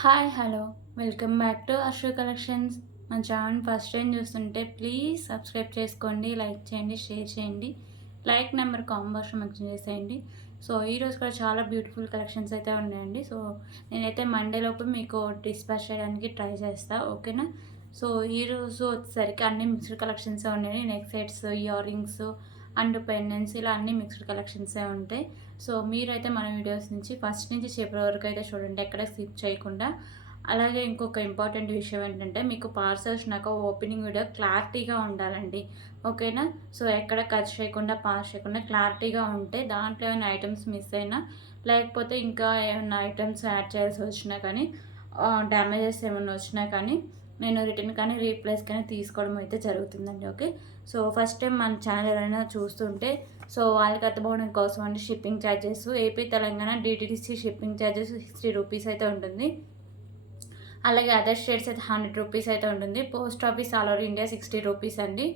Hi hello welcome back to Ashwa collections. మన channel first time చూస్తుంటే please subscribe చేసుకోండి, like చేయండి, షేర్ చేయండి. లైక్ నెంబర్ కాంబోషన్ మెన్షన్ చేసేయండి. సో ఈరోజు కూడా చాలా బ్యూటిఫుల్ కలెక్షన్స్ అయితే ఉన్నాయండి. సో నేనైతే మండే లోపు మీకు డిస్పాచ్ చేయడానికి ట్రై చేస్తాను, ఓకేనా. సో ఈరోజు వచ్చేసరికి అన్ని మిక్స్డ్ కలెక్షన్సే ఉన్నాయి. Neck sets, ear rings and pendants ఇలా అన్ని మిక్స్డ్ కలెక్షన్సే ఉంటాయి. సో మీరైతే మన వీడియోస్ నుంచి ఫస్ట్ నుంచి చివరి వరకు అయితే చూడండి, ఎక్కడ స్కిప్ చేయకుండా. అలాగే ఇంకొక ఇంపార్టెంట్ విషయం ఏంటంటే, మీకు పార్సల్స్ నాకు ఓపెనింగ్ వీడియో క్లారిటీగా ఉండాలండి, ఓకేనా. సో ఎక్కడ కట్ చేయకుండా పాస్ చేయకుండా క్లారిటీగా ఉంటే దాంట్లో ఏమైనా ఐటమ్స్ మిస్ అయినా, లేకపోతే ఇంకా ఏమైనా ఐటమ్స్ యాడ్ చేయాల్సి వచ్చినా కానీ, డ్యామేజెస్ ఏమైనా వచ్చినా కానీ నేను రిటర్న్ కానీ రీప్లేస్ కానీ తీసుకోవడం అయితే జరుగుతుందండి, ఓకే. సో ఫస్ట్ టైం మన ఛానల్ ఎవరైనా చూస్తుంటే సో వాళ్ళకి అర్థమవడం కోసం అంటే shipping charges AP Telangana DTDC shipping charges 60 rupees అయితే ఉంటుంది. అలాగే అదర్ స్టేట్స్ అయితే 100 రూపీస్ అయితే ఉంటుంది. Post office all over India 60 rupees అండి.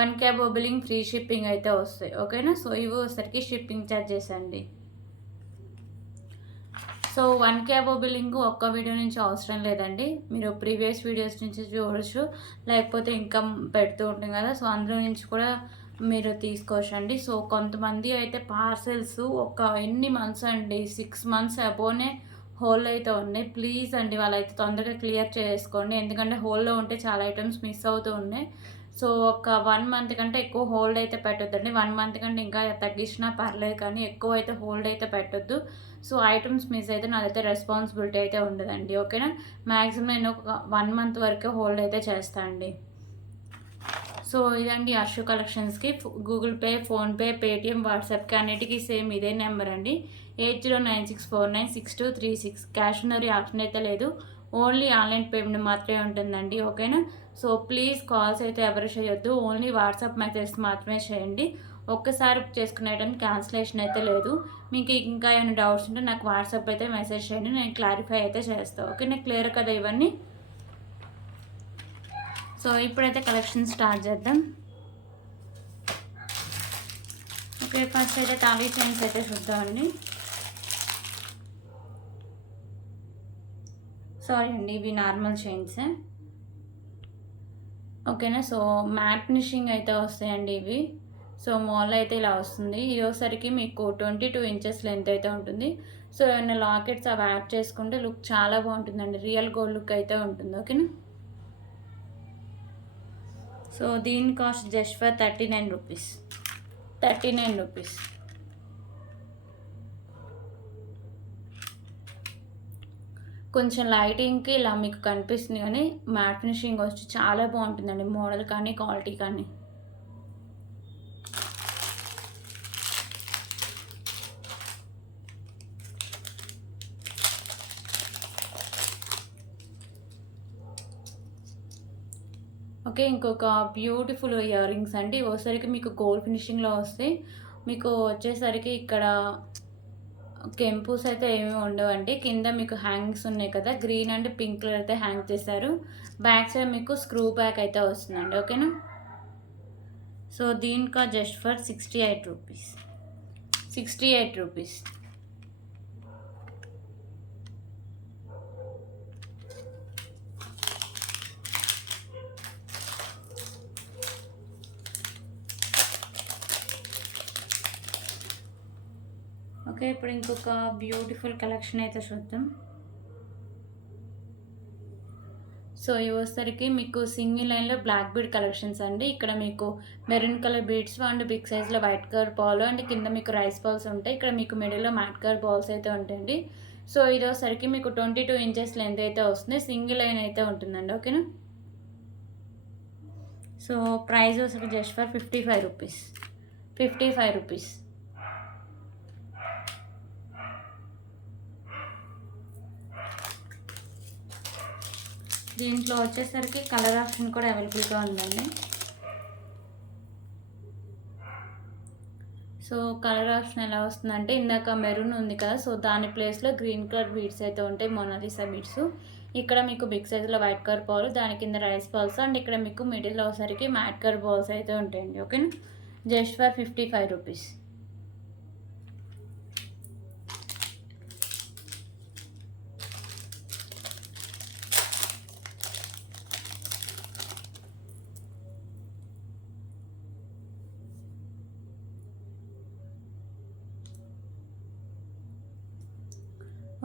1K బిల్లింగ్ ఫ్రీ షిప్పింగ్ అయితే వస్తాయి, ఓకేనా. సో ఇవి వచ్చేసరికి షిప్పింగ్ ఛార్జెస్ అండి. సో 1K బిల్లింగ్ ఒక్క వీడియో నుంచి అవసరం లేదండి, మీరు ప్రీవియస్ వీడియోస్ నుంచి చూడొచ్చు, లేకపోతే ఇన్కమ్ పెడుతూ ఉంటాం కదా, సో అందులో నుంచి కూడా మీరు తీసుకోవచ్చు అండి. సో కొంతమంది అయితే పార్సెల్స్ ఒక ఎన్ని మంత్స్ అండి, 6 మంత్స్ అబోనే హోల్ అయితే ఉన్నాయి. ప్లీజ్ అండి వాళ్ళైతే తొందరగా క్లియర్ చేసుకోండి, ఎందుకంటే హోల్లో ఉంటే చాలా ఐటమ్స్ మిస్ అవుతూ ఉన్నాయి. సో ఒక 1 మంత్ కంటే ఎక్కువ హోల్డ్ అయితే పెట్టొద్దండి. 1 మంత్ కంటే ఇంకా తగ్గించినా పర్లేదు, కానీ ఎక్కువ అయితే హోల్డ్ అయితే పెట్టొద్దు. సో ఐటమ్స్ మిస్ అయితే నాదైతే రెస్పాన్సిబిలిటీ అయితే ఉండదండి, ఓకేనా. మ్యాక్సిమం నేను ఒక 1 మంత్ వరకే హోల్డ్ అయితే చేస్తాను అండి. సో ఇదండి అశ్వ కలెక్షన్స్కి గూగుల్ పే, ఫోన్పే, పేటిఎం, వాట్సాప్కి అన్నిటికీ సేమ్ ఇదే నెంబర్ అండి, 8096496236. క్యాష్ ఉన్నరీ ఆప్షన్ అయితే లేదు, ఓన్లీ ఆన్లైన్ పేమెంట్ మాత్రమే ఉంటుందండి, ఓకేనా. సో ప్లీజ్ కాల్స్ అయితే ఎవరు చేయొద్దు, ఓన్లీ వాట్సాప్ మెసేజ్ మాత్రమే చేయండి. ఒక్కసారి చేసుకునే టైం క్యాన్సిలేషన్ అయితే లేదు. మీకు ఇంకా ఏమైనా డౌట్స్ ఉంటే నాకు వాట్సాప్ అయితే మెసేజ్ చేయండి, నేను క్లారిఫై అయితే చేస్తాను, ఓకేనా. క్లియర్ కదా ఇవన్నీ. సో ఇప్పుడైతే కలెక్షన్ స్టార్ట్ చేద్దాం. ఓకే, ఫస్ట్ అయితే తాళీ చైన్స్ అయితే చూద్దామండి. సారీ అండి, ఇవి నార్మల్ చైన్సే, ఓకేనా. సో మ్యాట్ ఫినిషింగ్ అయితే వస్తాయండి ఇవి. సో మాల్ అయితే ఇలా వస్తుంది. ఇది వచ్చేసరికి మీకు 22 ఇంచెస్ లెంత్ అయితే ఉంటుంది. సో ఏమైనా లాకెట్స్ అవి యాడ్ చేసుకుంటే లుక్ చాలా బాగుంటుందండి, రియల్ గోల్డ్ లుక్ అయితే ఉంటుంది, ఓకేనా. సో దీని cost just for 39 rupees. 39 rupees. కొంచెం లైటింగ్కి ఇలా మీకు కనిపిస్తుంది, కానీ మ్యాట్ ఫినిషింగ్ వచ్చి చాలా బాగుంటుందండి, మోడల్ కానీ క్వాలిటీ కానీ. ఓకే, ఇంకొక బ్యూటిఫుల్ ఇయర్ రింగ్స్ అండి. వచ్చేసరికి మీకు గోల్డ్ ఫినిషింగ్లో వస్తాయి. మీకు వచ్చేసరికి ఇక్కడ కెంపూస్ అయితే ఏమీ ఉండవండి. కింద మీకు హ్యాంగ్స్ ఉన్నాయి కదా, గ్రీన్ అండ్ పింక్ కలర్ అయితే హ్యాంగ్ చేశారు. బ్యాక్ సైడ్ మీకు స్క్రూ బ్యాక్ అయితే వస్తుందండి, ఓకేనా. సో దీనికా just for 68 rupees. 68 rupees. Okay, ఇప్పుడు ఇంకొక బ్యూటిఫుల్ కలెక్షన్ అయితే చూద్దాం. సో ఇవి వచ్చేసరికి మీకు సింగిల్ లైన్లో బ్లాక్ బీడ్ కలెక్షన్స్ అండి. ఇక్కడ మీకు maroon colour beads and big సైజ్లో వైట్ కలర్ బాల్ అండ్ కింద మీకు రైస్ బాల్స్ ఉంటాయి. ఇక్కడ మీకు మిడిల్లో మ్యాట్ కలర్ బాల్స్ అయితే ఉంటాయండి. సో ఇది వచ్చేసరికి మీకు 22 ఇంచెస్ లెంత్ అయితే వస్తుంది, సింగిల్ లైన్ అయితే ఉంటుందండి, ఓకేనా. సో ప్రైస్ వచ్చేసరికి జస్ట్ ఫర్ 55 రూపీస్. 55 రూపీస్. దీంట్లో వచ్చేసరికి కలర్ ఆప్షన్ కూడా అవైలబుల్గా ఉందండి. సో కలర్ ఆప్షన్ ఎలా వస్తుందంటే, ఇందాక మెరూన్ ఉంది కదా, సో దాని ప్లేస్లో గ్రీన్ కలర్ బీడ్స్ అయితే ఉంటాయి, మొనాలిసా బీడ్స్. ఇక్కడ మీకు బిగ్ సైజ్లో వైట్ కలర్ బాల్, దాని కింద రైస్ బాల్స్ అండ్ ఇక్కడ మీకు మిడిల్లో వచ్చేసరికి మ్యాట్ కలర్ బాల్స్ అయితే ఉంటాయండి, ఓకేనా. Just for 55 rupees.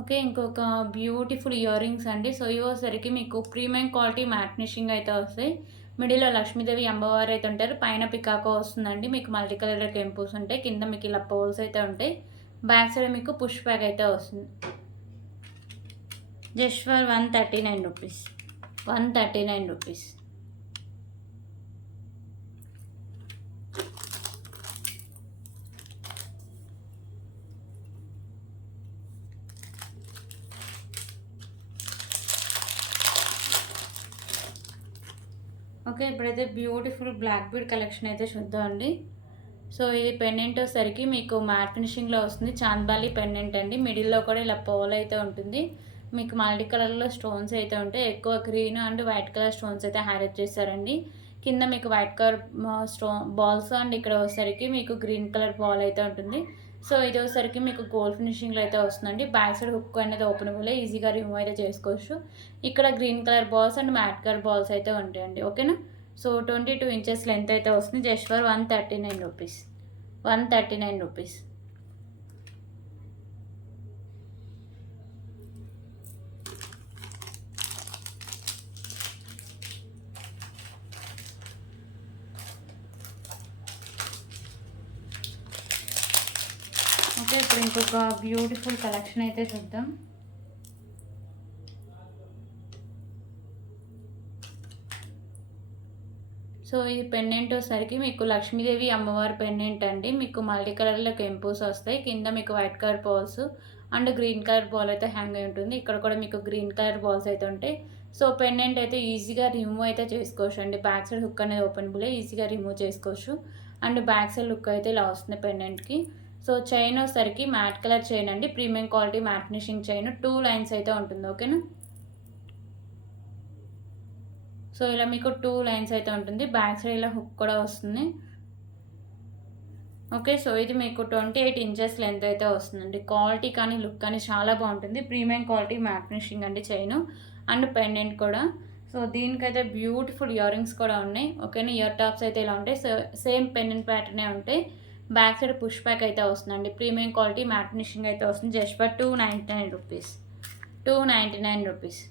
ఓకే. ఇంకొక బ్యూటిఫుల్ ఇయర్ రింగ్స్ అండి. సో ఇవోసరికి మీకు ప్రీమియం క్వాలిటీ మ్యాట్ ఫినిషింగ్ అయితే వస్తాయి. మిడిల్‌లో లక్ష్మీదేవి అమ్మవారు అయితే ఉంటారు. పైన పికాకో వస్తుందండి. మీకు మల్టీ కలర్‌లో కెంపుస్ ఉంటాయి. కింద మీకు ఇలా పోల్స్ అయితే ఉంటాయి. బ్యాక్ సైడ్ మీకు పుష్ బ్యాక్ అయితే వస్తుంది. Just for 139 rupees. 139 rupees. Okay. ఇప్పుడైతే బ్యూటిఫుల్ బ్లాక్ బీడ్ కలెక్షన్ అయితే చూద్దామండి. సో ఇది పెండెంట్ వచ్చేసరికి మీకు మ్యాట్ ఫినిషింగ్‌లో వస్తుంది. చాంద్బాలి పెండెంట్ అండి. మిడిల్‌లో కూడా ఇలా పోల్ అయితే ఉంటుంది. మీకు మల్టీ కలర్‌లో స్టోన్స్ అయితే ఉంటాయి. ఎక్కువ green and white colour stones అయితే హైలైట్ చేశారండి. కింద మీకు వైట్ కలర్ బాల్స్ అండ్ ఇక్కడ వచ్చేసరికి మీకు గ్రీన్ కలర్ బాల్ అయితే ఉంటుంది. సో ఇది వచ్చేసరికి మీకు గోల్డ్ ఫినిషింగ్‌లో అయితే వస్తుందండి. బ్యాక్ సైడ్ హుక్ అనేది ఓపెనబుల్, ఈజీగా రిమూవ్ అయితే చేసుకోవచ్చు. ఇక్కడ green colour balls and matte colour balls అయితే ఉంటాయండి. ఓకేనా. సో 22 ఇంచెస్ లెంత్ అయితే వస్తుంది. Just for 139 rupees. 139 rupees. Okay. ఇప్పుడు ఇంకొక బ్యూటిఫుల్ కలెక్షన్ అయితే చూద్దాం. సో ఈ పెండెంట్ వచ్చేసరికి మీకు లక్ష్మీదేవి అమ్మవారి పెండెంట్ అండి. మీకు మల్టీ కలర్‌లో కెంపుస్ వస్తాయి. కింద మీకు white colour balls and green colour ball అయితే హ్యాంగ్ అయి ఉంటుంది. ఇక్కడ కూడా మీకు గ్రీన్ కలర్ బాల్స్ అయితే ఉంటాయి. సో పెండెంట్ అయితే ఈజీగా రిమూవ్ అయితే చేసుకోవచ్చు అండి. బ్యాక్ సైడ్ హుక్ అనేది ఓపెనబులే, ఈజీగా రిమూవ్ చేసుకోవచ్చు. అండ్ బ్యాక్ సైడ్ లుక్ అయితే ఇలా వస్తుంది పెండెంట్‌కి. సో చైన్ వచ్చేసరికి మ్యాట్ కలర్ చైన్ అండి. Premium quality matte finishing chain. 2 lines అయితే ఉంటుంది. ఓకేనా. సో ఇలా మీకు 2 లైన్స్ అయితే ఉంటుంది. బ్యాక్ సైడ్ ఇలా హుక్ కూడా వస్తుంది. ఓకే. సో ఇది మీకు 28 ఇంచెస్ లెంత్ అయితే వస్తుందండి. క్వాలిటీ కానీ లుక్ కానీ చాలా బాగుంటుంది. ప్రీమియం క్వాలిటీ మ్యాట్ ఫినిషింగ్ అండి చైను అండ్ పెండెంట్ కూడా. సో దీనికైతే బ్యూటిఫుల్ ఇయర్ రింగ్స్ కూడా ఉన్నాయి. ఓకేనా. ఇయర్ టాప్స్ అయితే ఇలా ఉంటాయి. సేమ్ పెండెంట్ ప్యాటర్నే ఉంటాయి. బ్యాక్ సైడ్ పుష్ బ్యాక్ అయితే వస్తుందండి. ప్రీమియం క్వాలిటీ మ్యాట్ ఫినిషింగ్ అయితే వస్తుంది. Just for 299 rupees. 299 rupees.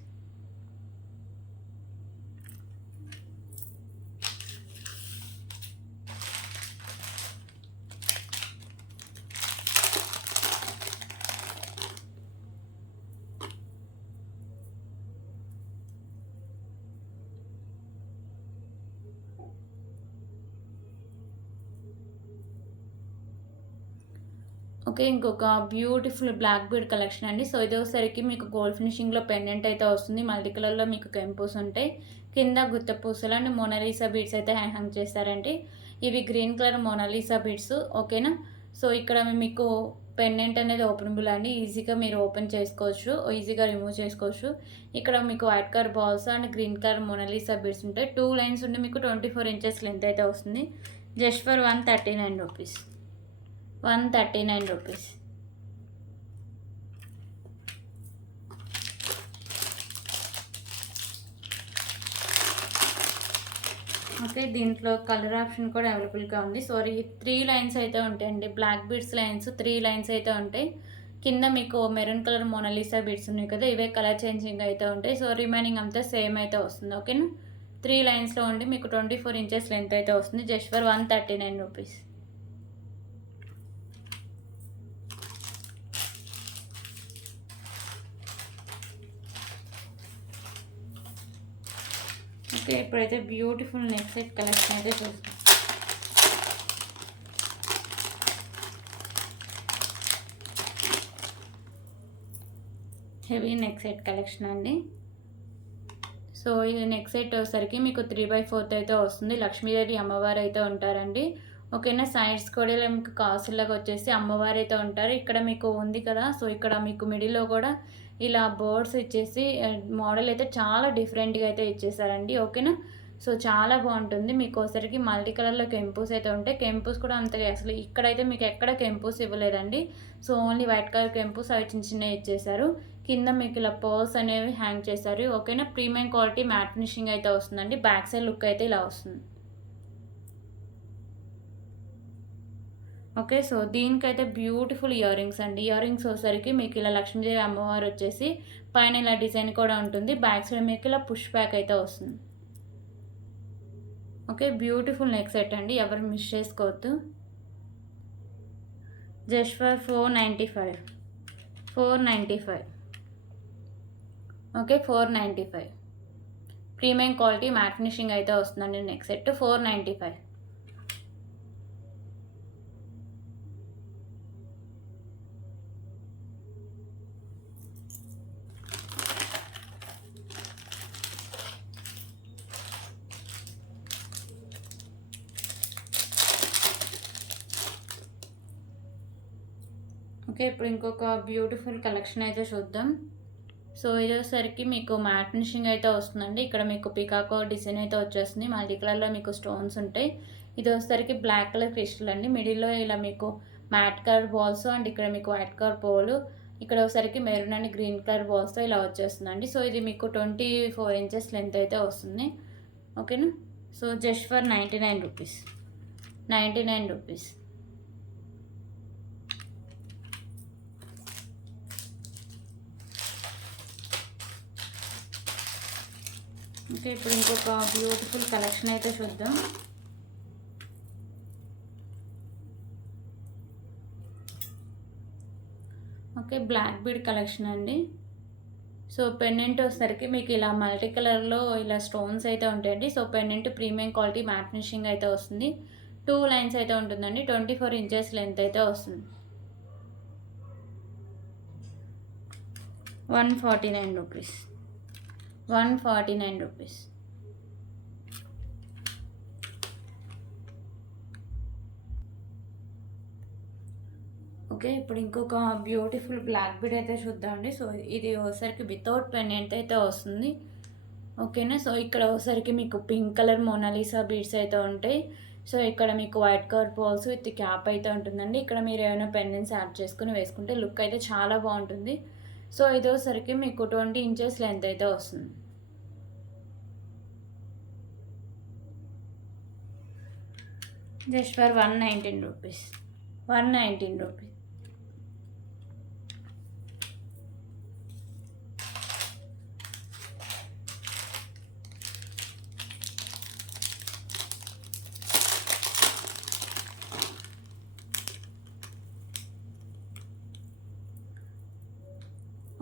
Okay. ఇంకొక బ్యూటిఫుల్ బ్లాక్ బీడ్ కలెక్షన్ అండి. సో ఇది వచ్చేసరికి మీకు గోల్డ్ ఫినిషింగ్‌లో పెండెంట్ అయితే వస్తుంది. మల్టీ కలర్‌లో మీకు కెంపుస్ ఉంటాయి. కింద గుత్త పూసలు అండ్ మోనాలిసా బీడ్స్ అయితే హ్యాంగ్ చేశారండి. ఇవి గ్రీన్ కలర్ మోనాలిసా బీడ్స్. ఓకేనా. సో ఇక్కడ మీకు పెండెంట్ అనేది ఓపెనబుల్ అండి. ఈజీగా మీరు ఓపెన్ చేసుకోవచ్చు. ఈజీగా రిమూవ్ చేసుకోవచ్చు. ఇక్కడ మీకు white colour balls and green colour Monalisa beads ఉంటాయి. 2 లైన్స్ ఉండి మీకు 24 ఇంచెస్ లెంత్ అయితే వస్తుంది. Just for 139 rupees. 139 rupees. Okay. దీంట్లో కలర్ ఆప్షన్ కూడా అవైలబుల్‌గా ఉంది. సారీ 3 లైన్స్ అయితే ఉంటాయండి. బ్లాక్ బీడ్స్ లైన్స్ 3 లైన్స్ అయితే ఉంటాయి. కింద మీకు మెరూన్ కలర్ మోనాలిసా బీడ్స్ ఉన్నాయి కదా, ఇవే కలర్ చేంజింగ్ అయితే ఉంటాయి. సో రిమైనింగ్ అంతా సేమ్ అయితే వస్తుంది. ఓకేనా. 3 లైన్స్‌లో ఉండి మీకు 24 ఇంచెస్ లెంత్ అయితే వస్తుంది. Just for 139 rupees. ఓకే. ఇప్పుడైతే బ్యూటిఫుల్ నెక్ సెట్ కలెక్షన్ అయితే చూస్తాం. హెవీ నెక్ సెట్ కలెక్షన్ అండి. సో ఇది నెక్ సెట్ వచ్చేసరికి మీకు 3/4 అయితే వస్తుంది. లక్ష్మీదేవి అమ్మవారు అయితే ఉంటారండి. ఓకేనా. సైడ్స్ కూడా ఇలా మీకు కాసుల్లాగా వచ్చేసి అమ్మవారు అయితే ఉంటారు. ఇక్కడ మీకు ఉంది కదా, సో ఇక్కడ మీకు మిడిల్‌లో కూడా ఇలా బర్డ్స్ ఇచ్చేసి మోడల్ అయితే చాలా డిఫరెంట్‌గా అయితే ఇచ్చేసారండి. ఓకేనా. సో చాలా బాగుంటుంది. మీకు వచ్చేసరికి మల్టీ కలర్‌లో కెంపుస్ అయితే ఉంటాయి. కెంపుస్ కూడా అంతగా అసలు ఇక్కడైతే మీకు ఎక్కడ కెంపుస్ ఇవ్వలేదండి. సో ఓన్లీ వైట్ కలర్ కెంపుస్ అవి చిన్న చిన్నవి ఇచ్చేసారు. కింద మీకు ఇలా పర్ల్స్ అనేవి హ్యాంగ్ చేశారు. ఓకేనా. ప్రీమియం క్వాలిటీ మ్యాట్ ఫినిషింగ్ అయితే వస్తుందండి. బ్యాక్ సైడ్ లుక్ అయితే ఇలా వస్తుంది. ఓకే. సో, దీనికైతే బ్యూటిఫుల్ ఇయర్ రింగ్స్ అండి. ఇయర్ రింగ్స్ వచ్చేసరికి మీకు ఇలా లక్ష్మీదేవి అమ్మవారు వచ్చేసి పైన ఇలా డిజైన్ కూడా ఉంటుంది. బ్యాక్ సైడ్ మీకు ఇలా పుష్ బ్యాక్ అయితే వస్తుంది. ఓకే. బ్యూటిఫుల్ నెక్ సెట్ అండి. ఎవరు మిస్ చేసుకోవద్దు. Just for 495. 495. Okay. 495. Premium quality matte finishing అయితే వస్తుందండి నెక్ సెట్ 495. ఓకే. ఇప్పుడు ఇంకొక బ్యూటిఫుల్ కలెక్షన్ అయితే చూద్దాం. సో, ఇది వచ్చేసరికి మీకు మ్యాట్ ఫినిషింగ్ అయితే వస్తుందండి. ఇక్కడ మీకు పికాకో డిజైన్ అయితే వచ్చేస్తుంది. మల్టీ కలర్‌లో మీకు స్టోన్స్ ఉంటాయి. ఇది వచ్చేసరికి బ్లాక్ కలర్ క్రిస్టల్ అండి. మిడిల్‌లో ఇలా మీకు మ్యాట్ కలర్ బాల్స్ అండ్ ఇక్కడ మీకు వైట్ కలర్ పోలు. ఇక్కడ వచ్చేసరికి మెరూన్ అండ్ గ్రీన్ కలర్ బాల్స్‌తో ఇలా వచ్చేస్తుందండి. సో, ఇది మీకు 24 ఇంచెస్ లెంత్ అయితే వస్తుంది. ఓకేనా. So, just for 99 rupees. 99 rupees. Okay. ఇప్పుడు ఇంకొక బ్యూటిఫుల్ కలెక్షన్ అయితే చూద్దాం. ఓకే. బ్లాక్ బీడ్ కలెక్షన్ అండి. సో, పెండెంట్ వచ్చేసరికి మీకు ఇలా మల్టీ కలర్‌లో ఇలా స్టోన్స్ అయితే ఉంటాయండి. So, pendant premium quality matte finishing అయితే వస్తుంది. 2 లైన్స్ అయితే ఉంటుందండి. 24 ఇంచెస్ లెంత్ అయితే వస్తుంది. 149 రూపీస్. 149 రూపీస్. ఓకే. ఇప్పుడు ఇంకొక బ్యూటిఫుల్ బ్లాక్ బీడ్ అయితే చూద్దామండి. సో, ఇది వచ్చేసరికి వితౌట్ పెండెంట్ అయితే వస్తుంది. ఓకేనా. సో, ఇక్కడ వచ్చేసరికి మీకు పింక్ కలర్ మోనాలిసా బీడ్స్ అయితే ఉంటాయి. సో, ఇక్కడ మీకు white colour pearls with cap అయితే ఉంటుందండి. ఇక్కడ మీరు ఏమైనా పెండెంట్స్ యాడ్ చేసుకొని వేసుకుంటే లుక్ అయితే చాలా బాగుంటుంది. సో, ఇది వచ్చేసరికి మీకు 20 ఇంచెస్ లెంత్ అయితే వస్తుంది. Just for 119 rupees. 119 rupees.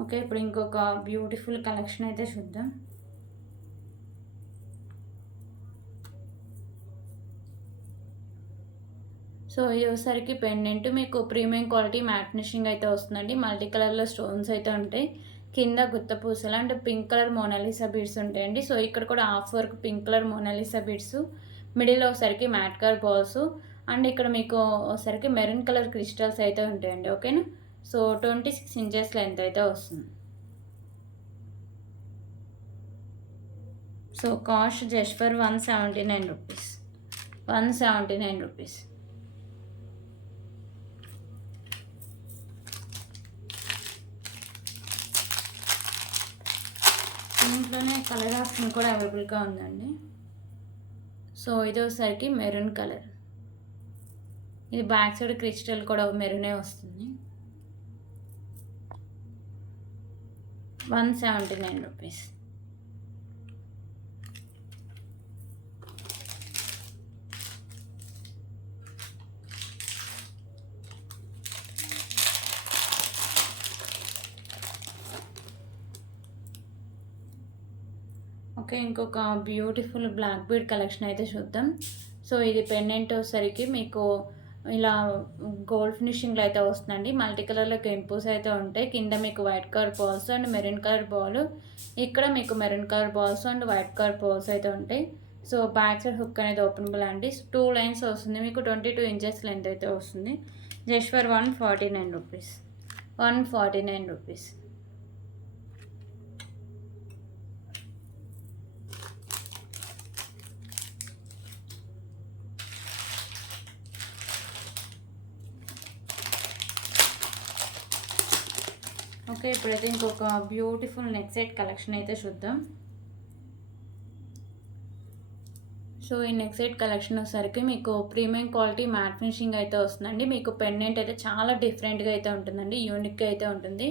Okay. ఇప్పుడు ఇంకొక బ్యూటిఫుల్ కలెక్షన్ అయితే చూద్దాం. సో, ఇది వచ్చేసరికి పెండెంట్ మీకు ప్రీమియం క్వాలిటీ మ్యాట్ ఫినిషింగ్ అయితే వస్తుందండి. మల్టీ కలర్‌లో స్టోన్స్ అయితే ఉంటాయి. కింద గుత్త పూసలు and pink colour Monalisa beads ఉంటాయండి. సో, ఇక్కడ కూడా half work pink colour Monalisa beads. మిడిల్‌లో వచ్చేసరికి మ్యాట్ కలర్ బాల్స్ అండ్ ఇక్కడ మీకు వచ్చేసరికి మెరూన్ కలర్ క్రిస్టల్స్ అయితే ఉంటాయండి. ఓకేనా. సో, 26 ఇంచెస్ లెంత్ అయితే వస్తుంది. So, cost just for 179 rupees. 179 rupees. దీంట్లోనే కలర్ ఆప్షన్ కూడా అవైలబుల్గా ఉందండి. సో, ఇది వచ్చేసరికి మెరూన్ కలర్. ఇది బ్యాక్ సైడ్ క్రిస్టల్ కూడా మెరూనే వస్తుంది. 179 రూపీస్. ఓకే. ఇంకొక బ్యూటిఫుల్ బ్లాక్ బీడ్ కలెక్షన్ అయితే చూద్దాం. సో, ఇది పెండెంట్ వచ్చేసరికి మీకు ఇలా గోల్డ్ ఫినిషింగ్‌లో అయితే వస్తుందండి. మల్టీ కలర్‌లో కెంపుస్ అయితే ఉంటాయి. కింద మీకు white colour balls and maroon colour ball. ఇక్కడ మీకు maroon colour balls and white colour balls అయితే ఉంటాయి. సో, బ్యాక్ సైడ్ హుక్ అనేది ఓపెనబుల్ అండి. 2 లైన్స్ వస్తుంది. మీకు 22 ఇంచెస్ లెంత్ అయితే వస్తుంది. Just for 149 rupees. 149 rupees. Okay. ఇప్పుడైతే ఇంకొక బ్యూటిఫుల్ నెక్ సెట్ కలెక్షన్ అయితే చూద్దాం. సో ఈ నెక్ సెట్ కలెక్షన్ వచ్చేసరికి మీకు ప్రీమియం క్వాలిటీ మ్యాట్ ఫినిషింగ్ అయితే వస్తుందండి. మీకు పెండెంట్ అయితే చాలా డిఫరెంట్గా అయితే ఉంటుందండి, యూనిక్గా అయితే ఉంటుంది.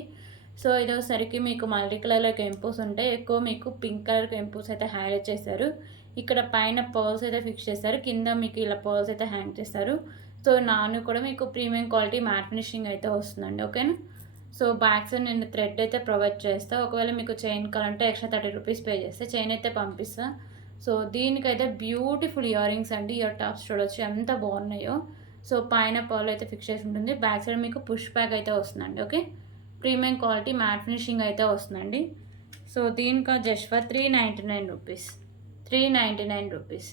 సో ఇది వచ్చేసరికి మీకు మల్టీ కలర్లో కెంపుస్ ఉంటాయి. ఎక్కువ మీకు పింక్ కలర్ కెంపుస్ అయితే హైలైట్ చేశారు. ఇక్కడ పైన పర్ల్స్ అయితే ఫిక్స్ చేశారు, కింద మీకు ఇలా పర్ల్స్ అయితే హ్యాంగ్ చేస్తారు. సో నాను కూడా మీకు ప్రీమియం క్వాలిటీ మ్యాట్ ఫినిషింగ్ అయితే వస్తుందండి. ఓకేనా. సో బ్యాక్ సైడ్ నేను థ్రెడ్ అయితే ప్రొవైడ్ చేస్తాను. ఒకవేళ మీకు చైన్ కావాలంటే ఎక్స్ట్రా 30 రూపీస్ పే చేస్తే చైన్ అయితే పంపిస్తాను. సో దీనికైతే బ్యూటిఫుల్ ఇయర్ రింగ్స్ అండి. ఇయర్ టాప్స్ చూడొచ్చు ఎంత బాగున్నాయో. సో పైన పర్ల్ అయితే ఫిక్స్ చేసి ఉంటుంది. బ్యాక్ సైడ్ మీకు పుష్ బ్యాక్ అయితే వస్తుందండి. Okay, premium quality matte finishing అయితే వస్తుందండి. సో దీనికి just for 399 rupees, 399 rupees.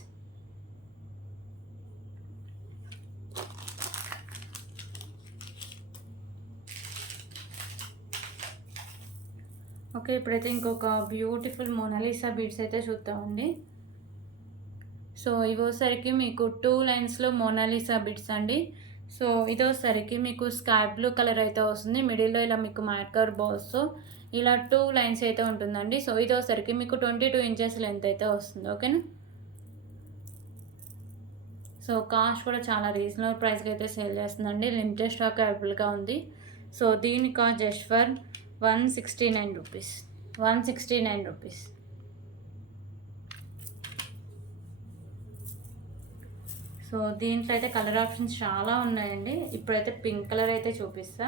Okay, ఇప్పుడైతే ఇంకొక బ్యూటిఫుల్ మోనాలిసా బీడ్స్ అయితే చూద్దామండి. సో ఇవోసరికి మీకు 2 లైన్స్లో మోనాలిసా బిట్స్ అండి. సో ఇదోసరికి మీకు స్కై బ్లూ కలర్ అయితే వస్తుంది. మిడిల్లో ఇలా మీకు మ్యాట్ కలర్ బాల్స్తో ఇలా 2 లైన్స్ అయితే ఉంటుందండి. సో ఇదోసరికి మీకు 22 ఇంచెస్ లెంత్ అయితే వస్తుంది. ఓకేనా. సో కాస్ట్ కూడా చాలా రీజనబుల్ ప్రైస్కి అయితే సేల్ చేస్తుందండి. లిమిటెడ్ స్టాక్ అవైలబుల్గా ఉంది. సో దీని cost just for 169 rupees, 169 rupees. So దీంట్లో అయితే కలర్ ఆప్షన్స్ చాలా ఉన్నాయండి. ఇప్పుడైతే పింక్ కలర్ అయితే చూపిస్తా.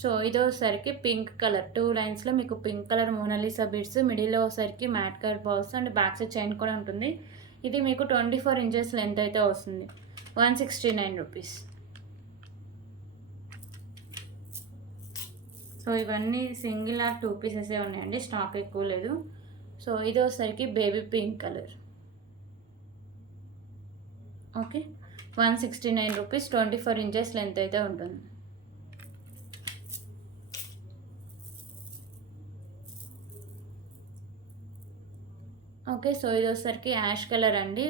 సో ఇది వచ్చేసరికి పింక్ కలర్ 2 లైన్స్లో మీకు పింక్ కలర్ మోనాలిసా బీడ్స్, మిడిల్లో వచ్చేసరికి mat colour balls and back side chain కూడా ఉంటుంది. ఇది మీకు 24 ఇంచెస్ లెంత్ అయితే వస్తుంది. 169 రూపీస్. సో ఇవన్నీ సింగిల్ ఆర్ 2 పీసెసే ఉన్నాయండి, స్టాక్ ఎక్కువ లేదు. సో ఇది వచ్చేసరికి baby pink colour. Okay, 169 rupees. 24 inches length అయితే ఉంటుంది. ఓకే, సో ఇది వచ్చేసరికి యాష్ కలర్ అండి,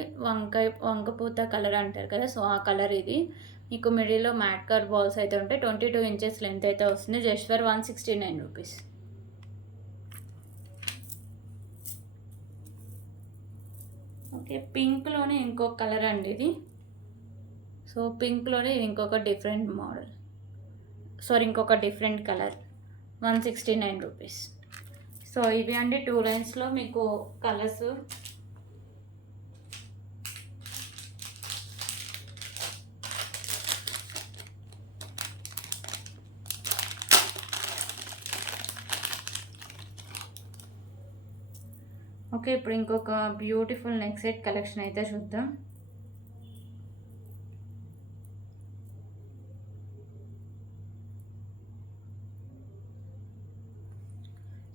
వంకపూత కలర్ అంటారు కదా, సో ఆ కలర్ ఇది. మీకు మిడిల్లో మ్యాట్ కలర్ బాల్స్ అయితే ఉంటాయి. 22 ఇంచెస్ లెంత్ అయితే వస్తుంది. Just for 169 rupees. ఓకే, పింక్లోనే ఇంకొక కలర్ అండి ఇది. సో పింక్లోనే ఇంకొక డిఫరెంట్ మోడల్, సారీ ఇంకొక డిఫరెంట్ కలర్. 169 రూపీస్. సో ఇవి అండి 2 లైన్స్లో మీకు కలర్స్. ఓకే, ఇప్పుడు ఇంకొక బ్యూటిఫుల్ నెక్ సెట్ కలెక్షన్ అయితే చూద్దాం.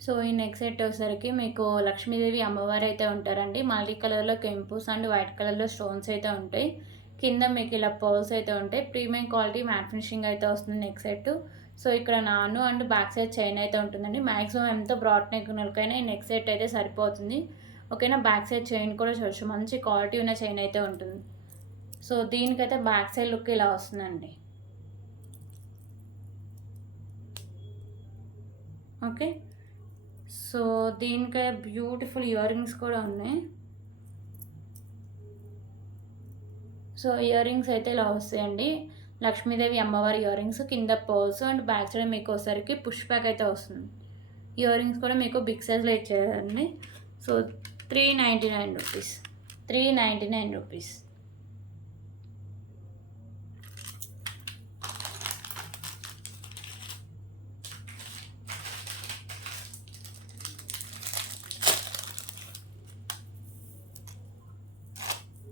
సో ఈ నెక్ సెట్ వచ్చేసరికి మీకు లక్ష్మీదేవి అమ్మవారు అయితే ఉంటారండి. మల్టీ కలర్లో కెంపుస్ అండ్ వైట్ కలర్లో స్టోన్స్ అయితే ఉంటాయి. కింద మీకు ఇలా పర్ల్స్ అయితే ఉంటాయి. ప్రీమియం క్వాలిటీ మ్యాట్ ఫినిషింగ్ అయితే వస్తుంది నెక్ సెట్. సో ఇక్కడ నాను అండ్ బ్యాక్ సైడ్ చైన్ అయితే ఉంటుందండి. మ్యాక్సిమం ఎంత బ్రాడ్ నెక్ నెలకైనా ఈ నెక్ సెట్ అయితే సరిపోతుంది. ఓకేనా. బ్యాక్ సైడ్ చైన్ కూడా చూడొచ్చు, మంచి క్వాలిటీ ఉన్న చైన్ అయితే ఉంటుంది. సో దీనికైతే బ్యాక్ సైడ్ లుక్ ఇలా వస్తుందండి. ఓకే, సో దీనికై బ్యూటిఫుల్ ఇయర్ రింగ్స్ కూడా ఉన్నాయి. సో ఇయర్ రింగ్స్ అయితే ఇలా వస్తాయండి. లక్ష్మీదేవి అమ్మవారి ఇయర్ రింగ్స్, కింద పర్ల్స్ అండ్ బ్యాక్ సైడ్ మీకు ఒకసారికి పుష్ బ్యాక్ అయితే వస్తుంది. ఇయర్ రింగ్స్ కూడా మీకు బిగ్ సైజ్లో ఇచ్చేదండి. So 399 rupees, 399 rupees.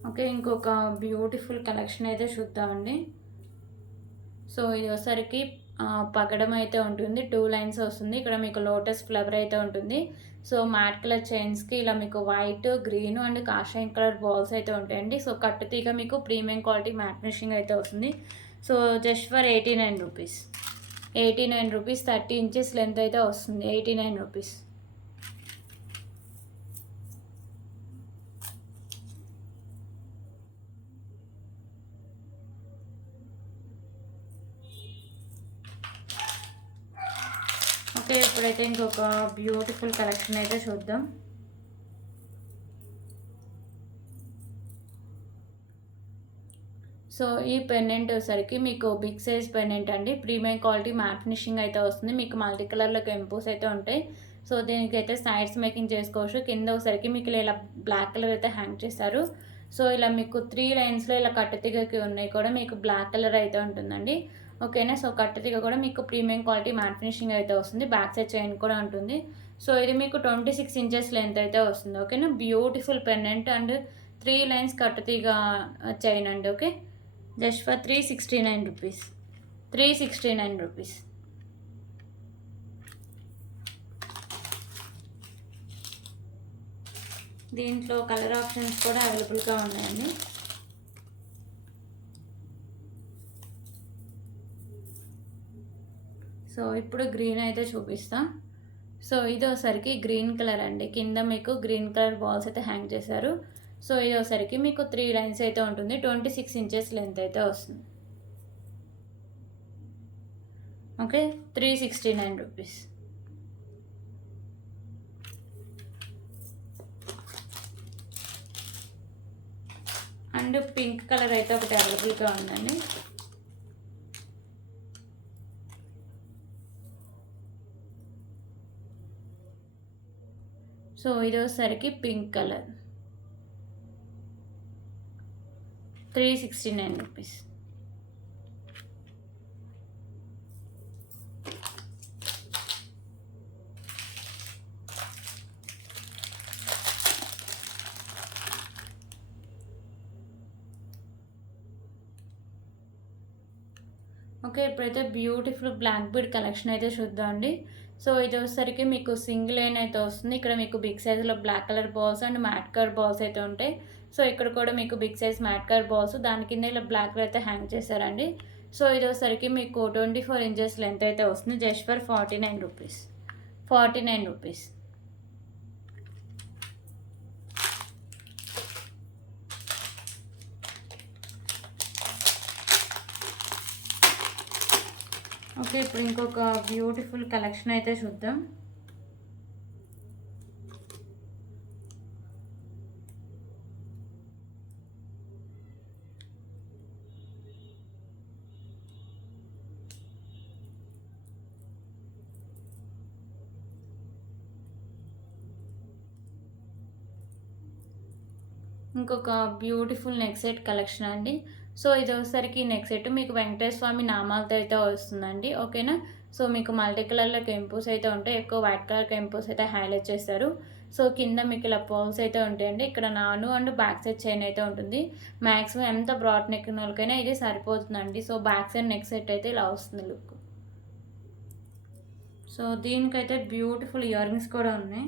ఓకే, ఇంకొక బ్యూటిఫుల్ కలెక్షన్ అయితే చూద్దామండి. సో ఇది వచ్చరికి పగడం అయితే ఉంటుంది. 2 లైన్స్ వస్తుంది. ఇక్కడ మీకు లోటస్ ఫ్లవర్ అయితే ఉంటుంది. సో మ్యాట్ కలర్ చైన్స్కి ఇలా మీకు వైట్, గ్రీన్ అండ్ కాషాయం కలర్ బాల్స్ అయితే ఉంటాయండి. సో కట్టుతీగ మీకు ప్రీమియం క్వాలిటీ మ్యాట్ ఫినిషింగ్ అయితే వస్తుంది. So just for 89 rupees, 89 rupees. 30 inches length అయితే వస్తుంది. 89 రూపీస్. ఓకే, ఇప్పుడైతే ఇంకొక బ్యూటిఫుల్ కలెక్షన్ అయితే చూద్దాం. సో ఈ పెండెంట్ వచ్చేసరికి మీకు బిగ్ సైజ్ పెండెంట్ అండి. ప్రీమియం క్వాలిటీ మ్యాట్ ఫినిషింగ్ అయితే వస్తుంది. మీకు మల్టీ కలర్లో కెంపోస్ అయితే ఉంటాయి. సో దీనికైతే సైడ్స్ మేకింగ్ చేసుకోవచ్చు. కింద ఒకసారికి మీకు ఇలా బ్లాక్ కలర్ అయితే హ్యాంగ్ చేస్తారు. సో ఇలా మీకు 3 లైన్స్లో ఇలా కట్టుతీగకి ఉన్నాయి కూడా మీకు బ్లాక్ కలర్ అయితే ఉంటుందండి. ఓకేనా. సో కట్టుతీగ కూడా మీకు ప్రీమియం క్వాలిటీ మ్యాట్ ఫినిషింగ్ అయితే వస్తుంది. బ్యాక్ సైడ్ చైన్ కూడా ఉంటుంది. సో ఇది మీకు 26 ఇంచెస్ లెంత్ అయితే వస్తుంది. ఓకేనా. బ్యూటిఫుల్ పెండెంట్ అండ్ 3 లైన్స్ కట్టుతీగ చైన్ అండి. Okay, just for 369 rupees. 369 rupees. దీంట్లో కలర్ ఆప్షన్స్ కూడా అవైలబుల్గా ఉన్నాయండి. సో ఇప్పుడు గ్రీన్ అయితే చూపిస్తా. సో ఇది ఒకసారికి గ్రీన్ కలర్ అండి. కింద మీకు గ్రీన్ కలర్ బాల్స్ అయితే హ్యాంగ్ చేశారు. సో ఇది ఒకసారికి మీకు 3 లైన్స్ అయితే ఉంటుంది. 26 ఇంచెస్ లెంత్ అయితే వస్తుంది. Okay, 369 rupees. And pink colour అయితే ఒకటి అవైలబుల్గా ఉందండి. సో ఇది వచ్చేసరికి పింక్ కలర్, 369 రూపీస్. ఓకే, ఇప్పుడైతే బ్యూటిఫుల్ బ్లాక్ బీడ్ కలెక్షన్ అయితే చూద్దామండి. సో ఇది వచ్చేసరికి మీకు సింగిల్ లైన్ అయితే వస్తుంది. ఇక్కడ మీకు బిగ్ సైజులో black colour balls and matte colour balls అయితే ఉంటాయి. సో ఇక్కడ కూడా మీకు big size matte colour balls, దాని కింద ఇలా బ్లాక్ కలర్ అయితే హ్యాంగ్ చేశారండి. సో ఇది వచ్చేసరికి మీకు 24 ఇంచెస్ లెంత్ అయితే వస్తుంది. Just for 49 rupees. 49 rupees. Okay, ఇప్పుడు ఇంకొక బ్యూటిఫుల్ కలెక్షన్ అయితే చూద్దాం. ఇంకొక బ్యూటిఫుల్ నెక్ సెట్ కలెక్షన్ అండి. సో ఇది వచ్చేసరికి నెక్ సెట్ మీకు వెంకటేశ్వర స్వామి నామాలతో అయితే వస్తుందండి. ఓకేనా. సో మీకు మల్టీ కలర్లో కెంపోస్ అయితే ఉంటాయి. ఎక్కువ వైట్ కలర్ కెంపోస్ అయితే హైలైట్ చేస్తారు. సో కింద మీకు ఇలా పర్ల్స్ అయితే ఉంటాయండి. ఇక్కడ నాను అండ్ బ్యాక్ సైడ్ చైన్ అయితే ఉంటుంది. మ్యాక్సిమం ఎంత బ్రాడ్ నెక్ వాళ్ళకైనా ఇది సరిపోతుందండి. So back side neck set అయితే ఇలా వస్తుంది లుక్. సో దీనికైతే బ్యూటిఫుల్ ఇయర్ రింగ్స్ కూడా ఉన్నాయి.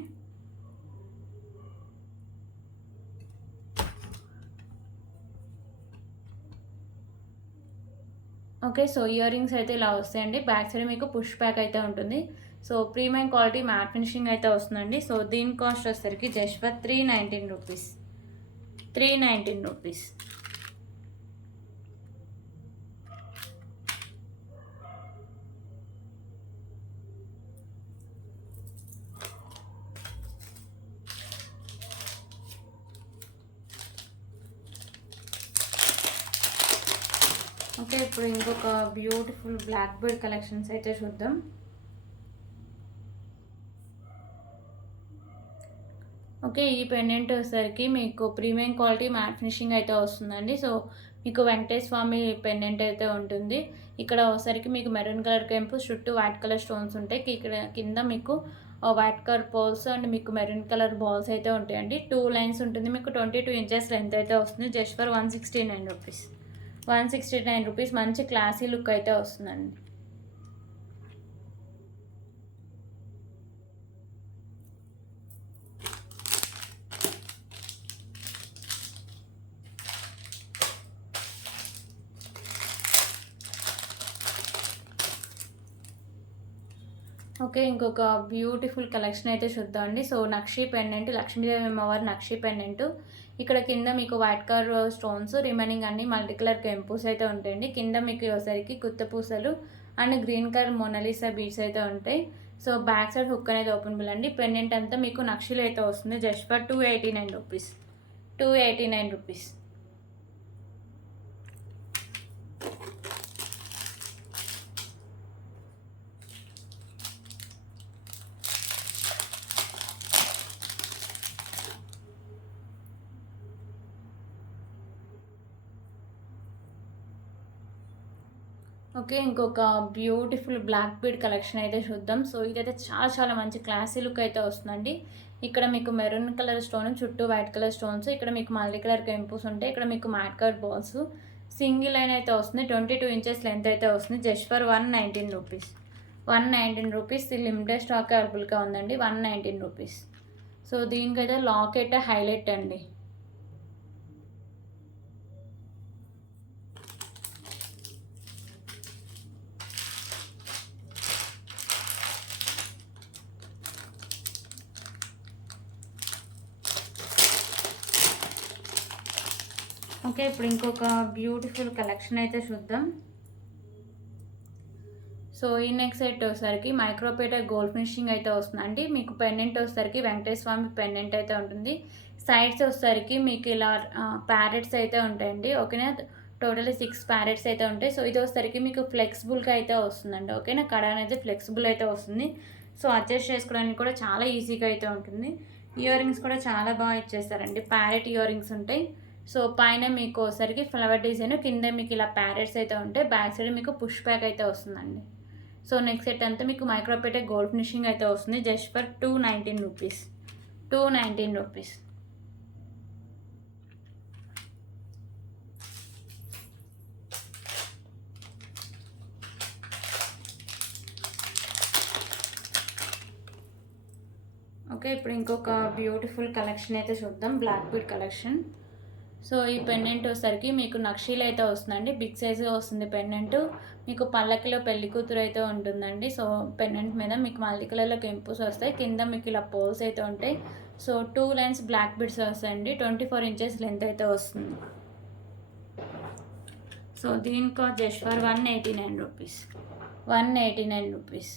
ఓకే, సో ఇయర్ రింగ్స్ అయితే ఇలా వస్తాయండి. బ్యాక్ సైడ్ మీకు పుష్ బ్యాక్ అయితే ఉంటుంది. So premium quality matte finishing అయితే వస్తుందండి. సో దీని కాస్ట్ వచ్చేసరికి just for 319 rupees. 319 rupees. Okay, ఇప్పుడు ఇంకొక బ్యూటిఫుల్ బ్లాక్ బీడ్ కలెక్షన్స్ అయితే చూద్దాం. ఓకే, ఈ పెండెంట్ వచ్చేసరికి మీకు ప్రీమియం క్వాలిటీ మ్యాట్ ఫినిషింగ్ అయితే వస్తుందండి. సో మీకు వెంకటేశ్వర స్వామి పెండెంట్ అయితే ఉంటుంది. ఇక్కడ వచ్చేసరికి మీకు మెరూన్ కలర్ కెంపు చుట్టూ వైట్ కలర్ స్టోన్స్ ఉంటాయి. ఇక్కడ కింద మీకు వైట్ కలర్ పోల్స్ అండ్ మీకు మెరూన్ కలర్ బాల్స్ అయితే ఉంటాయండి. 2 లైన్స్ ఉంటుంది. మీకు 22 ఇంచెస్ లెంత్ అయితే వస్తుంది. Just for 169 rupees. 169 రూపీస్. మంచి క్లాసీ లుక్ అయితే వస్తుందండి. ఓకే, ఇంకొక బ్యూటిఫుల్ కలెక్షన్ అయితే చూద్దామండి. సో నక్షి పెండెంట్, లక్ష్మీదేవి అమ్మవారి నక్షి పెండెంట్. ఇక్కడ కింద మీకు వైట్ కలర్ స్టోన్స్, రిమైనింగ్ అన్ని మల్టీ కలర్ కెంపూస్ అయితే ఉంటాయండి. కింద మీకు వచ్చేసరికి గుత్త పూసలు and green colour Mona Lisa beads అయితే ఉంటాయి. సో బ్యాక్ సైడ్ హుక్ అనేది ఓపెనబుల్ అండి. పెండెంట్ అంతా మీకు నక్షిలో అయితే వస్తుంది. Just for 289 rupees. 289 rupees. Okay. ఇంకొక బ్యూటిఫుల్ బ్లాక్ బీడ్ కలెక్షన్ అయితే చూద్దాం. సో, ఇదైతే చాలా చాలా మంచి క్లాసీ లుక్ అయితే వస్తుందండి. ఇక్కడ మీకు మెరూన్ కలర్ స్టోన్, చుట్టూ వైట్ కలర్ స్టోన్స్, ఇక్కడ మీకు మల్టీ కలర్ కెంపుస్ ఉంటాయి. ఇక్కడ మీకు mat colour balls, single line అయితే వస్తుంది. 22 ఇంచెస్ లెంత్ అయితే వస్తుంది. Just for 119 rupees. 119 rupees. Limited stock అవైలబుల్గా ఉందండి. 119 రూపీస్. సో, దీనికైతే లాకెట్ హైలైట్ అండి. ఓకే. ఇప్పుడు ఇంకొక బ్యూటిఫుల్ కలెక్షన్ అయితే చూద్దాం. సో, ఈ నెక్స్ట్ సెట్ వచ్చేసరికి మైక్రోపేట గోల్డ్ ఫినిషింగ్ అయితే వస్తుందండి. మీకు పెండెంట్ వచ్చేసరికి వెంకటేశ్వర స్వామి పెండెంట్ అయితే ఉంటుంది. సైడ్స్ వచ్చేసరికి మీకు ఇలా ప్యారెట్స్ అయితే ఉంటాయండి. ఓకేనా, టోటల్లీ 6 ప్యారెట్స్ అయితే ఉంటాయి. సో, ఇది వచ్చేసరికి మీకు ఫ్లెక్సిబుల్గా అయితే వస్తుందండి. ఓకేనా, కడ అనేది ఫ్లెక్సిబుల్ అయితే వస్తుంది. సో, అడ్జస్ట్ చేసుకోవడానికి కూడా చాలా ఈజీగా అయితే ఉంటుంది. ఇయర్ రింగ్స్ కూడా చాలా బాగా ఇచ్చేస్తారండి. ప్యారెట్ ఇయర్ రింగ్స్ ఉంటాయి. సో, పైన మీకు వచ్చేసరికి ఫ్లవర్ డిజైన్, కింద మీకు ఇలా ప్యారెట్స్ అయితే ఉంటాయి. బ్యాక్ సైడ్ మీకు పుష్ బ్యాక్ అయితే వస్తుందండి. సో, నెక్స్ట్ సెట్ అంతా మీకు మైక్రోపేట గోల్డ్ ఫినిషింగ్ అయితే వస్తుంది. Just for 219 rupees. 219 rupees. Okay. ఇప్పుడు ఇంకొక బ్యూటిఫుల్ కలెక్షన్ అయితే చూద్దాం. Black bead collection. సో, ఈ పెండెంట్ వచ్చేసరికి మీకు నక్షీలు అయితే వస్తుందండి. బిగ్ సైజ్గా వస్తుంది పెండెంట్. మీకు పల్లకిలో పెళ్లి కూతురు అయితే ఉంటుందండి. సో, పెండెంట్ మీద మీకు మల్టీ కలర్లో కెంపుస్ వస్తాయి. కింద మీకు ఇలా పోల్స్ అయితే ఉంటాయి. సో, 2 లైన్స్ బ్లాక్ బిడ్స్ వస్తాయండి. 24 ఇంచెస్ లెంత్ అయితే వస్తుంది. సో, దీని cost just for 189 rupees. 189 rupees.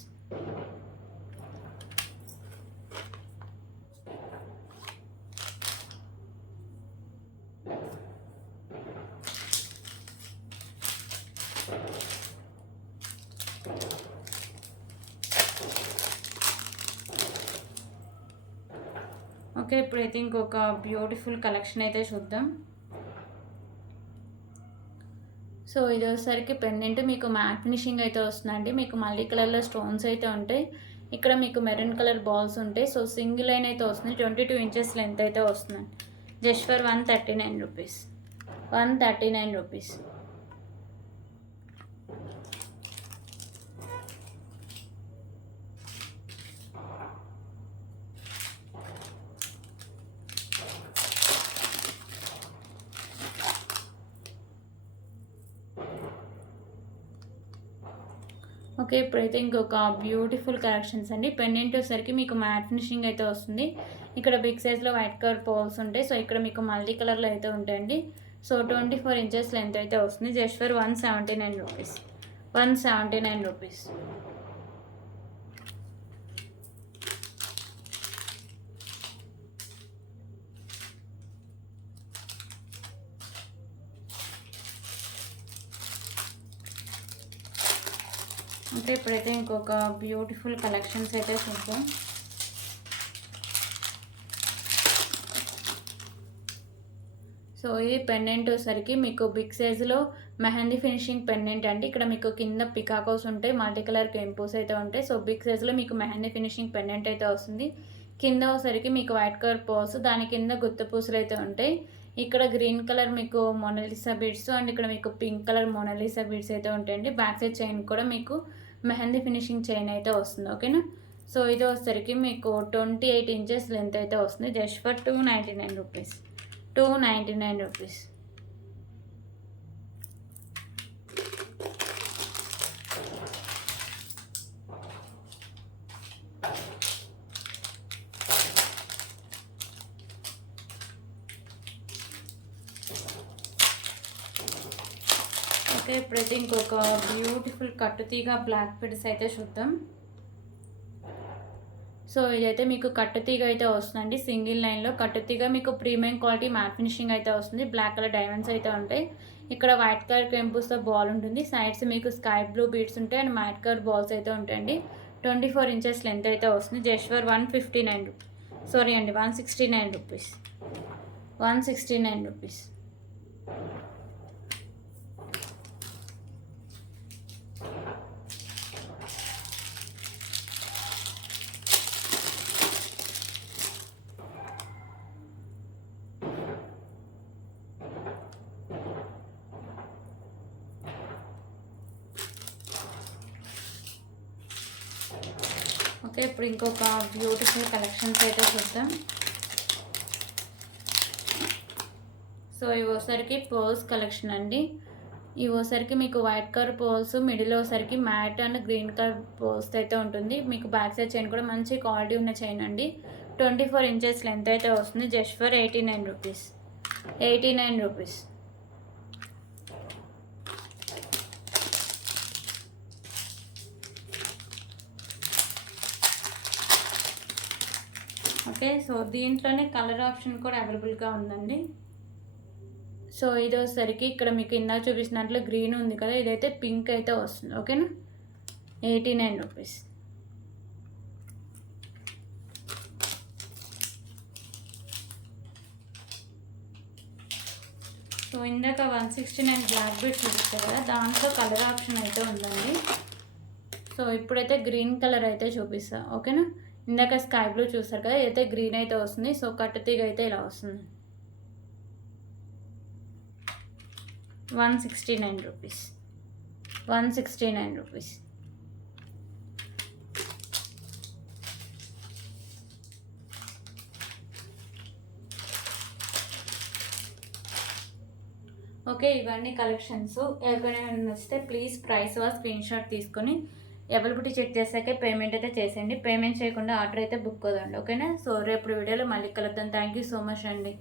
Okay. ఇప్పుడైతే ఇంకొక బ్యూటిఫుల్ కలెక్షన్ అయితే చూద్దాం. సో, ఇది వచ్చేసరికి పెండెంట్ మీకు మ్యాట్ ఫినిషింగ్ అయితే వస్తుందండి. మీకు మల్టీ కలర్లో స్టోన్స్ అయితే ఉంటాయి. ఇక్కడ మీకు మెరూన్ కలర్ బాల్స్ ఉంటాయి. సో, సింగిల్ లైన్ అయితే వస్తుంది. 22 ఇంచెస్ లెంత్ అయితే వస్తుందండి. Just for 139 rupees. 139 rupees. Okay. ఇప్పుడైతే ఇంకొక బ్యూటిఫుల్ కలెక్షన్స్ అండి. పెండెంట్ వచ్చేసరికి మీకు మ్యాట్ ఫినిషింగ్ అయితే వస్తుంది. ఇక్కడ బిగ్ సైజ్లో వైట్ కలర్ పోల్స్ ఉంటాయి. సో, ఇక్కడ మీకు మల్టీ కలర్లో అయితే ఉంటాయండి. సో, 24 ఇంచెస్ లెంత్ అయితే వస్తుంది. Just for 179 rupees. 179 రూపీస్. అంటే ఇప్పుడైతే ఇంకొక బ్యూటిఫుల్ కలెక్షన్స్ అయితే చూద్దాం. సో, ఈ పెండెంట్ వచ్చేసరికి మీకు బిగ్ సైజులో మెహందీ ఫినిషింగ్ పెండెంట్ అండి. ఇక్కడ మీకు కింద పికాకోస్ ఉంటాయి. మల్టీ కలర్ కెంపోస్ అయితే ఉంటాయి. సో, బిగ్ సైజులో మీకు మెహందీ ఫినిషింగ్ పెండెంట్ అయితే వస్తుంది. కింద వచ్చేసరికి మీకు వైట్ కలర్ పోల్స్, దాని కింద గుత్త పూసలు అయితే ఉంటాయి. ఇక్కడ గ్రీన్ కలర్ మీకు మోనాలిసా బీడ్స్ అండ్ ఇక్కడ మీకు పింక్ కలర్ మోనాలిసా బీడ్స్ అయితే ఉంటాయండి. బ్యాక్ సైడ్ చైన్ కూడా మీకు మెహందీ ఫినిషింగ్ చైన్ అయితే వస్తుంది. ఓకేనా. సో, ఇది వచ్చేసరికి మీకు 28 ఇంచెస్ లెంత్ అయితే వస్తుంది. Just for 299 rupees. 299 rupees. Okay. ఇప్పుడైతే ఇంకొక బ్యూటిఫుల్ కట్టుతీగ బ్లాక్ బీడ్స్ అయితే చూద్దాం. సో, ఇదైతే మీకు కట్టుతీగ అయితే వస్తుందండి. సింగిల్ లైన్లో కట్టుతీగ మీకు ప్రీమియం క్వాలిటీ మ్యాట్ ఫినిషింగ్ అయితే వస్తుంది. బ్లాక్ కలర్ డైమండ్స్ అయితే ఉంటాయి. ఇక్కడ వైట్ కలర్ కెంపుస్తో బాల్ ఉంటుంది. సైడ్స్ మీకు స్కై బ్లూ బీడ్స్ ఉంటాయి అండ్ మ్యాట్ కలర్ బాల్స్ అయితే ఉంటాయండి. 24 ఇంచెస్ లెంత్ అయితే వస్తుంది. జస్ట్ ఫర్ 159 సారీ అండి 169 రూపీస్. 169 రూపీస్. ఓకే, ఇప్పుడు ఇంకొక బ్యూటిఫుల్ కలెక్షన్స్ అయితే చూద్దాం. సో ఇవోసరికి పర్ల్స్ కలెక్షన్ అండి. ఇవోసరికి మీకు వైట్ కలర్ పర్ల్స్, మిడిల్ వచ్చరికి matte and green colour pearls అయితే ఉంటుంది. మీకు బ్యాక్ సైడ్ చైన్ కూడా మంచి క్వాలిటీ ఉన్న చైన్ అండి. 24 ఇంచెస్ లెంత్ అయితే వస్తుంది. Just for 89 rupees. 89 rupees. Okay, so దీంట్లోనే కలర్ ఆప్షన్ కూడా అవైలబుల్గా ఉందండి. సో ఇది వచ్చేసరికి ఇక్కడ మీకు ఇందాక చూపించినట్లు గ్రీన్ ఉంది కదా, ఇదైతే పింక్ అయితే వస్తుంది. ఓకేనా, 89 రూపీస్. సో ఇందాక 169 బ్లాక్ బీడ్స్ చూపిస్తారు కదా, దాంట్లో కలర్ ఆప్షన్ అయితే ఉందండి. సో ఇప్పుడైతే గ్రీన్ కలర్ అయితే చూపిస్తా. ఓకేనా, ఇందాక స్కై బ్లూ చూస్తారు కదా, ఇదైతే గ్రీన్ అయితే వస్తుంది. సో కట్టుతీగ అయితే ఇలా వస్తుంది. 169 రూపీస్. 169 రూపీస్. ఓకే, ఇవన్నీ కలెక్షన్స్. ఎవరికైనా నచ్చితే ప్లీజ్ ప్రైస్ స్క్రీన్ షాట్ తీసుకొని అవైలబిలిటీ చెక్ చేసాకే పేమెంట్ అయితే చేసేయండి. పేమెంట్ చేయకుండా ఆర్డర్ అయితే బుక్ అవుతుంది. ఓకేనా, సో రేపు వీడియోలో మళ్ళీ కలుద్దాం. థ్యాంక్ యూ సో మచ్ అండి.